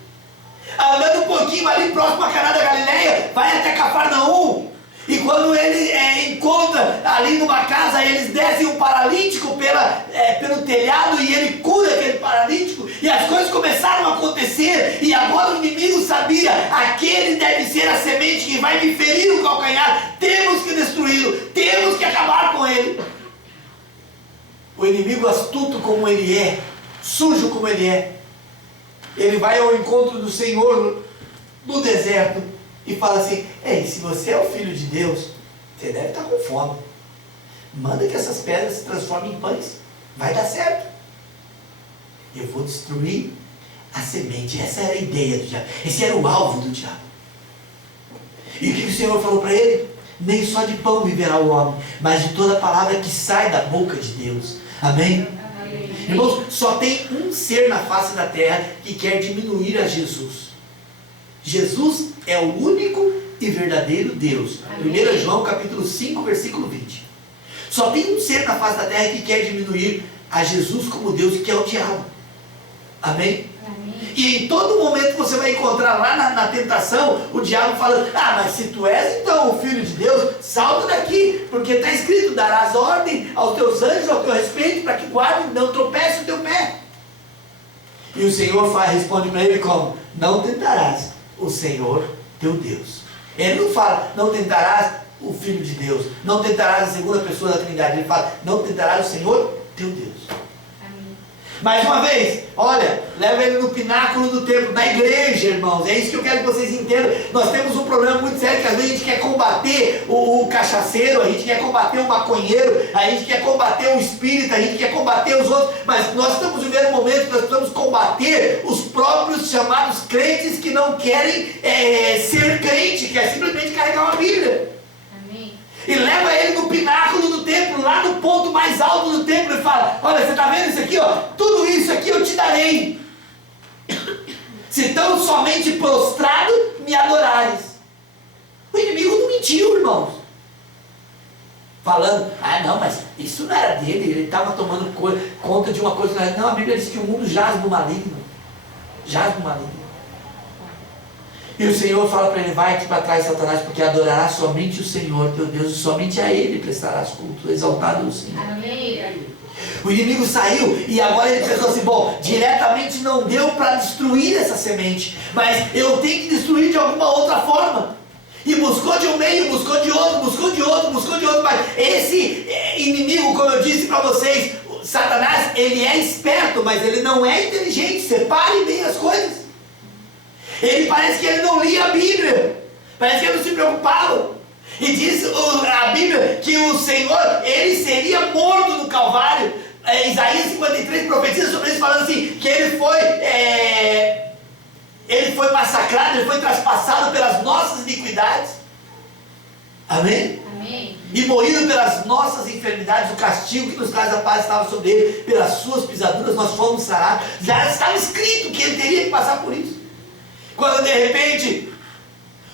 Andando um pouquinho ali próximo a Caná da Galileia, vai até Cafarnaum. E quando ele encontra ali numa casa, eles descem um paralítico pelo telhado, e ele cura aquele paralítico, e as coisas começaram a acontecer, e agora o inimigo sabia, aquele deve ser a semente que vai me ferir o calcanhar, temos que destruí-lo, temos que acabar com ele. O inimigo, astuto como ele é, sujo como ele é, ele vai ao encontro do Senhor no deserto, e fala assim, ei, se você é o Filho de Deus, você deve estar com fome. Manda que essas pedras se transformem em pães. Vai dar certo. Eu vou destruir a semente. Essa era a ideia do diabo. Esse era o alvo do diabo. E o que o Senhor falou para ele? Nem só de pão viverá o homem, mas de toda palavra que sai da boca de Deus. Amém? Amém. Irmãos, só tem um ser na face da terra que quer diminuir a Jesus. Jesus é o único e verdadeiro Deus. 1 João capítulo 5, versículo 20. Só tem um ser na face da terra que quer diminuir a Jesus como Deus, que é o diabo. Amém? Amém. E em todo momento você vai encontrar lá na tentação, o diabo falando, mas se tu és então o Filho de Deus, salta daqui, porque está escrito, darás ordem aos teus anjos ao teu respeito, para que guardem, não tropece o teu pé. E o Senhor responde para ele como? Não tentarás o Senhor teu Deus. Ele não fala, não tentarás o Filho de Deus, não tentarás a segunda pessoa da Trindade. Ele fala, não tentarás o Senhor teu Deus. Amém. Mais uma vez, olha, leva ele no pináculo do templo, na igreja, irmãos. É isso que eu quero que vocês entendam. Nós temos um problema muito sério, que às vezes a gente quer combater o cachaceiro, a gente quer combater o maconheiro, a gente quer combater o espírita, a gente quer combater os outros, mas nós estamos vivendo um momento que nós precisamos combater os próprios chamados crentes que não querem ser crente, que é simplesmente carregar uma Bíblia. Amém. E leva ele no pináculo do templo, lá no ponto mais alto do templo, e fala, olha, você está vendo isso aqui? Ó? Tudo isso aqui eu te darei, se tão somente prostrado me adorares. O inimigo não mentiu, irmãos. Falando, não, mas isso não era dele, ele estava tomando conta de uma coisa. Não, a Bíblia diz que o mundo jaz no maligno. Jaz no maligno. E o Senhor fala para ele, vai-te para trás, Satanás, porque adorarás somente o Senhor, teu Deus, e somente a Ele prestarás culto, exaltado o Senhor. Amém. O inimigo saiu e agora ele pensou assim, bom, diretamente não deu para destruir essa semente, mas eu tenho que destruir de alguma outra forma. E buscou de um meio, buscou de outro, buscou de outro, buscou de outro, mas esse inimigo, como eu disse para vocês, Satanás, ele é esperto, mas ele não é inteligente. Separe bem as coisas. Ele parece que ele não lia a Bíblia, parece que ele não se preocupava. E diz a Bíblia que o Senhor, ele seria morto no Calvário. Isaías 53 profetiza sobre isso, falando assim, que ele foi massacrado, ele foi traspassado pelas nossas iniquidades. Amém? Amém. E moído pelas nossas enfermidades, o castigo que nos traz a paz estava sobre ele, pelas suas pisaduras nós fomos sarados. Já estava escrito que ele teria que passar por isso. Quando de repente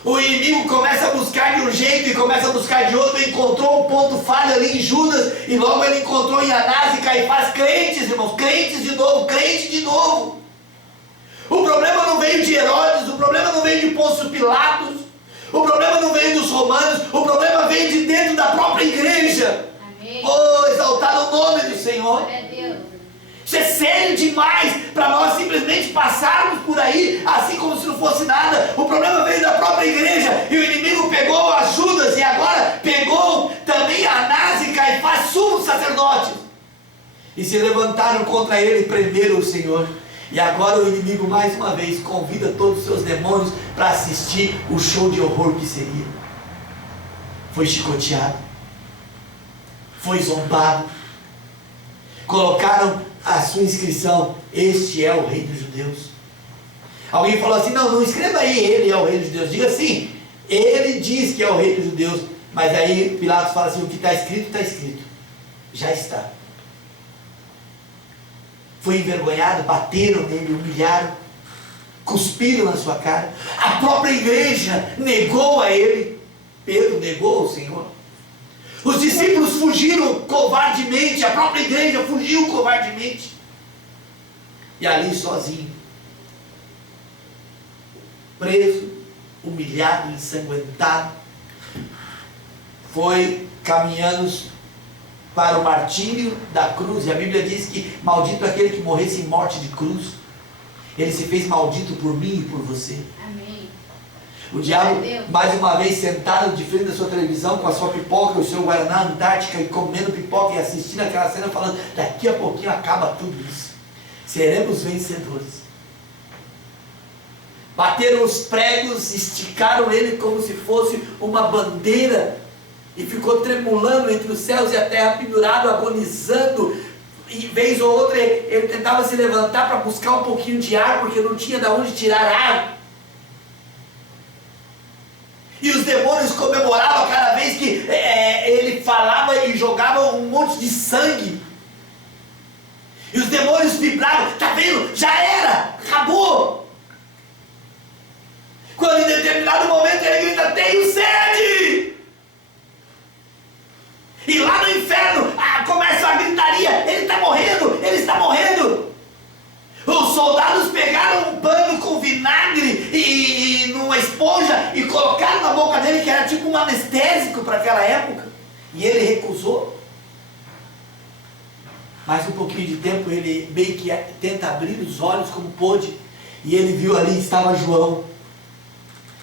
o inimigo começa a buscar de um jeito e começa a buscar de outro, encontrou um ponto falho ali em Judas, e logo ele encontrou em Anás e Caifás, crentes, irmãos, crentes de novo, crente de novo. O problema não veio de Herodes, o problema não veio de Pôncio Pilatos, o problema não veio dos romanos, o problema veio de dentro da própria igreja. Amém. Oh, exaltado o nome do Senhor. Glória a Deus. Isso é sério demais para nós simplesmente passarmos por aí assim como se não fosse nada. O problema veio da própria igreja e o inimigo pegou as Judas e agora pegou também Anás e Caifás, sumos sacerdotes, e se levantaram contra ele e prenderam o Senhor. E agora o inimigo mais uma vez convida todos os seus demônios para assistir o show de horror que seria. Foi chicoteado, foi zombado, colocaram a sua inscrição, este é o rei dos judeus. Alguém falou assim, não escreva aí, ele é o rei dos judeus. Diga assim, ele diz que é o rei dos judeus. Mas aí Pilatos fala assim, o que está escrito, já está. Foi envergonhado, bateram nele, humilharam, cuspiram na sua cara. A própria igreja negou a ele. Pedro negou o Senhor. Os discípulos fugiram covardemente, a própria igreja fugiu covardemente. E ali sozinho, preso, humilhado, ensanguentado, foi caminhando para o martírio da cruz. E a Bíblia diz que maldito aquele que morresse em morte de cruz. Ele se fez maldito por mim e por você. Amém. O diabo, mais uma vez, sentado de frente da sua televisão com a sua pipoca, o seu Guaraná Antártica, e comendo pipoca e assistindo aquela cena, falando, daqui a pouquinho acaba tudo isso, seremos vencedores. Bateram os pregos, esticaram ele como se fosse uma bandeira, e ficou tremulando entre os céus e a terra, pendurado, agonizando. E vez ou outra ele tentava se levantar para buscar um pouquinho de ar, porque não tinha de onde tirar ar. E os demônios comemoravam cada vez que ele falava e jogava um monte de sangue. E os demônios vibravam, está vendo? Já era, acabou. Quando em determinado momento ele grita, tenho sede. E lá no inferno começa a gritaria, ele está morrendo, ele está morrendo. Os soldados pegaram um pano com vinagre e numa esponja e colocaram na boca dele, que era tipo um anestésico para aquela época. E ele recusou. Mais um pouquinho de tempo ele meio que tenta abrir os olhos como pôde. E ele viu ali estava João.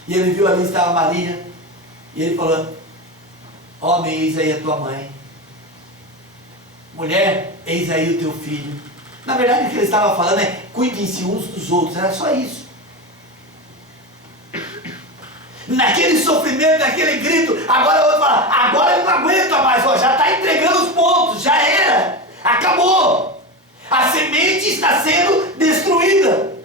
E ele viu ali estava Maria. E ele falou, homem, eis aí a tua mãe. Mulher, eis aí o teu filho. Na verdade, o que ele estava falando é, cuidem-se uns dos outros, era só isso. Naquele sofrimento, naquele grito, agora o outro fala, agora ele não aguenta mais, ó, já está entregando os pontos, já era, acabou. A semente está sendo destruída.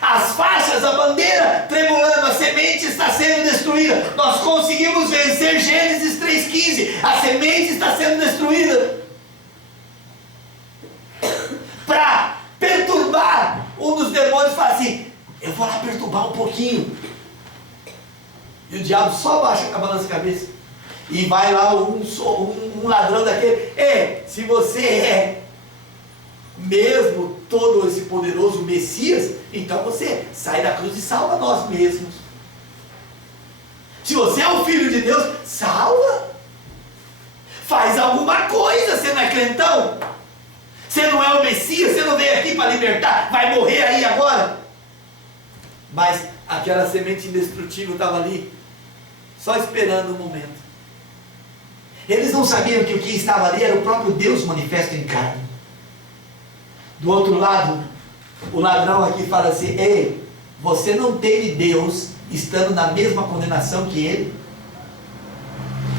As faixas, a bandeira tremulando, a semente está sendo destruída. Nós conseguimos vencer Gênesis 3,15, a semente está sendo destruída. Para perturbar, um dos demônios fala assim, eu vou lá perturbar um pouquinho. E o diabo só baixa a balança a cabeça. E vai lá um ladrão daquele, se você é mesmo todo esse poderoso Messias, então você sai da cruz e salva nós mesmos. Se você é o Filho de Deus, salva. Faz alguma coisa, você não é crentão? Você não é o Messias, você não veio aqui para libertar, vai morrer aí agora. Mas aquela semente indestrutível estava ali, só esperando o momento. Eles não sabiam que o que estava ali era o próprio Deus manifesto em carne. Do outro lado, o ladrão aqui fala assim: ei, você não teme Deus estando na mesma condenação que ele?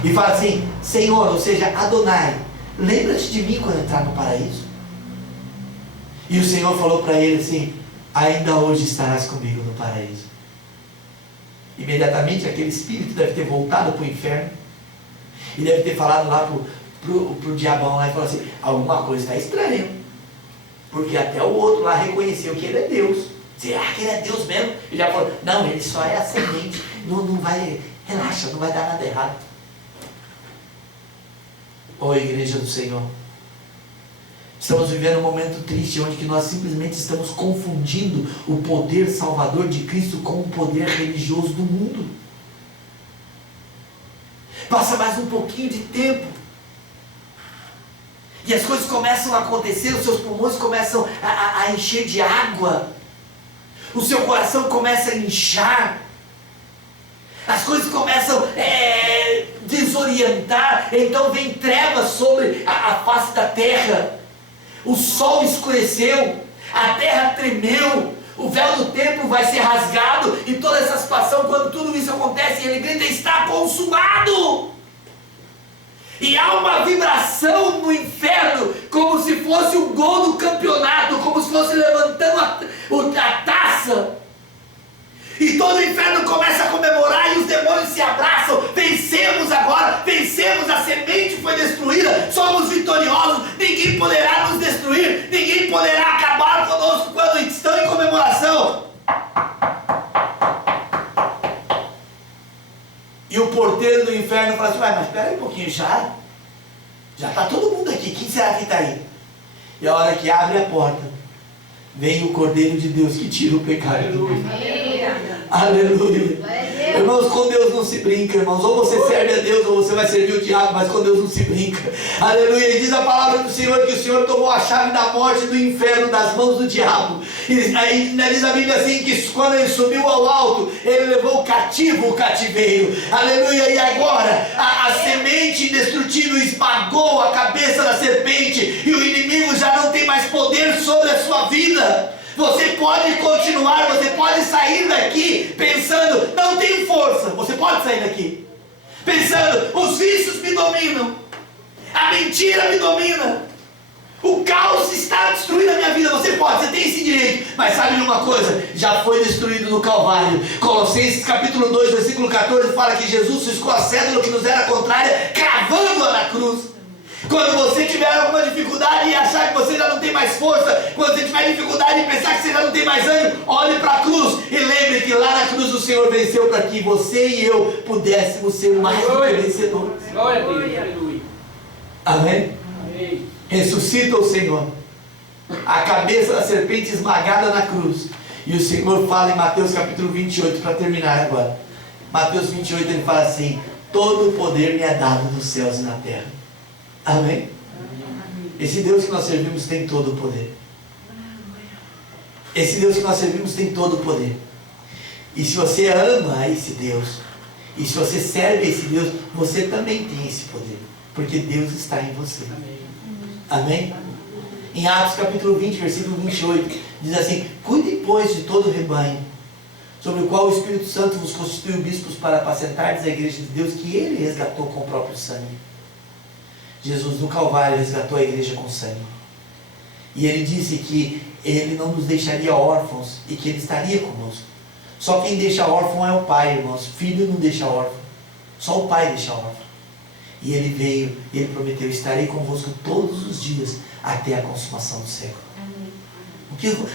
E fala assim: Senhor, ou seja, Adonai, lembra-te de mim quando entrar no paraíso. E o Senhor falou para ele assim: ainda hoje estarás comigo no paraíso. Imediatamente aquele espírito deve ter voltado para o inferno e deve ter falado lá pro diabão lá e falou assim: alguma coisa está estranha, porque até o outro lá reconheceu que ele é Deus. Será que ele é Deus mesmo? Ele já falou: não, ele só é a semente, não vai, relaxa, não vai dar nada errado. Ó igreja do Senhor, estamos vivendo um momento triste onde que nós simplesmente estamos confundindo o poder salvador de Cristo com o poder religioso do mundo. Passa mais um pouquinho de tempo e as coisas começam a acontecer, os seus pulmões começam a encher de água, o seu coração começa a inchar, as coisas começam a desorientar, então vem trevas sobre a face da terra, o sol escureceu, a terra tremeu, o véu do templo vai ser rasgado, e toda essa situação, quando tudo isso acontece, ele grita: está consumado! E há uma vibração no inferno, como se fosse um gol do campeonato, como se fosse levantando a taça. E todo o inferno começa a comemorar e os demônios se abraçam. Vencemos agora, vencemos, a semente foi destruída, somos vitoriosos, ninguém poderá nos destruir, ninguém poderá acabar conosco quando estão em comemoração. E o porteiro do inferno fala assim: mas espera aí um pouquinho, já está todo mundo aqui, quem será que está aí? E a hora que abre a porta, vem o Cordeiro de Deus que tira o pecado do mundo. Aleluia. Irmãos, com Deus não se brinca, irmãos. Ou você serve a Deus ou você vai servir o diabo, mas com Deus não se brinca. Aleluia. E diz a palavra do Senhor que o Senhor tomou a chave da morte e do inferno das mãos do diabo. E aí diz a Bíblia assim que quando ele subiu ao alto, ele levou cativo o cativeiro. Aleluia. E agora a semente indestrutível esmagou a cabeça da serpente e o inimigo já não tem mais poder sobre a sua vida. Você pode continuar, você pode sair daqui pensando: não tenho força. Você pode sair daqui pensando: os vícios me dominam, a mentira me domina, o caos está destruindo a minha vida. Você pode, você tem esse direito. Mas sabe de uma coisa? Já foi destruído no Calvário. Colossenses capítulo 2, versículo 14 fala que Jesus riscou a cédula que nos era contrária, cravando-a na cruz. Quando você tiver alguma dificuldade e achar que você já não tem mais força, quando você tiver dificuldade e pensar que você já não tem mais ânimo, olhe para a cruz e lembre que lá na cruz o Senhor venceu para que você e eu pudéssemos ser mais do que vencedores. Glória a Deus, aleluia. Amém? Amém. Ressuscita o Senhor, a cabeça da serpente esmagada na cruz. E o Senhor fala em Mateus capítulo 28, para terminar agora. Mateus 28 ele fala assim: todo o poder me é dado nos céus e na terra. Amém? Esse Deus que nós servimos tem todo o poder. Esse Deus que nós servimos tem todo o poder. E se você ama esse Deus, e se você serve esse Deus, você também tem esse poder, porque Deus está em você. Amém? Em Atos capítulo 20, versículo 28, diz assim: cuide, pois, de todo o rebanho, sobre o qual o Espírito Santo vos constituiu bispos para apacentardes a igreja de Deus, que Ele resgatou com o próprio sangue. Jesus no Calvário resgatou a igreja com sangue. E Ele disse que Ele não nos deixaria órfãos e que Ele estaria conosco. Só quem deixa órfão é o Pai, irmãos. Filho não deixa órfão. Só o Pai deixa órfão. E Ele veio, Ele prometeu: estarei convosco todos os dias até a consumação do século.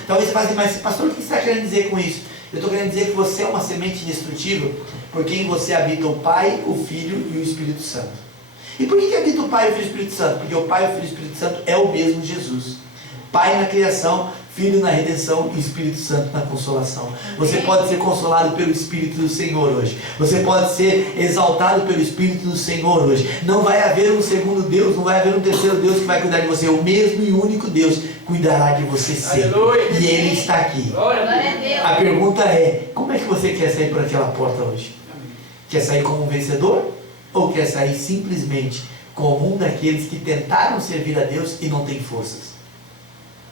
Talvez você fale assim: mas pastor, o que você está querendo dizer com isso? Eu estou querendo dizer que você é uma semente indestrutível, porque em você habita o Pai, o Filho e o Espírito Santo. E por que habita o Pai, o Filho e o Espírito Santo? Porque o Pai, o Filho e o Espírito Santo é o mesmo Jesus. Pai na criação, Filho na redenção e Espírito Santo na consolação. Você pode ser consolado pelo Espírito do Senhor hoje. Você pode ser exaltado pelo Espírito do Senhor hoje. Não vai haver um segundo Deus, não vai haver um terceiro Deus que vai cuidar de você. O mesmo e único Deus cuidará de você sempre. Aleluia. E Ele está aqui. Glória a Deus. A pergunta é, como é que você quer sair por aquela porta hoje? Quer sair como um vencedor? Ou quer sair simplesmente como um daqueles que tentaram servir a Deus e não tem forças?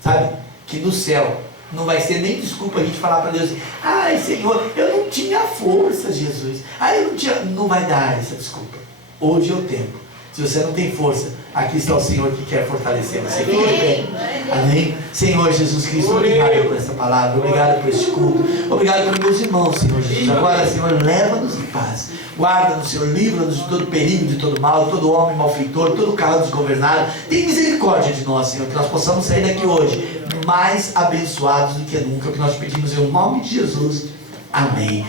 Sabe? Que no céu não vai ser nem desculpa a gente falar para Deus assim, ai Senhor, eu não tinha força, Jesus. Ai, eu não tinha. Não vai dar essa desculpa. Hoje é o tempo. Se você não tem força, aqui está o Senhor que quer fortalecer você. Fique de pé. Amém? Senhor Jesus Cristo, obrigado por essa palavra, obrigado por este culto, obrigado pelos meus irmãos, Senhor Jesus. Agora, Senhor, leva-nos em paz. Guarda-nos, Senhor, livra-nos de todo perigo, de todo mal, de todo homem malfeitor, todo carro desgovernado. Tem misericórdia de nós, Senhor, que nós possamos sair daqui hoje mais abençoados do que nunca, que nós pedimos em nome de Jesus. Amém.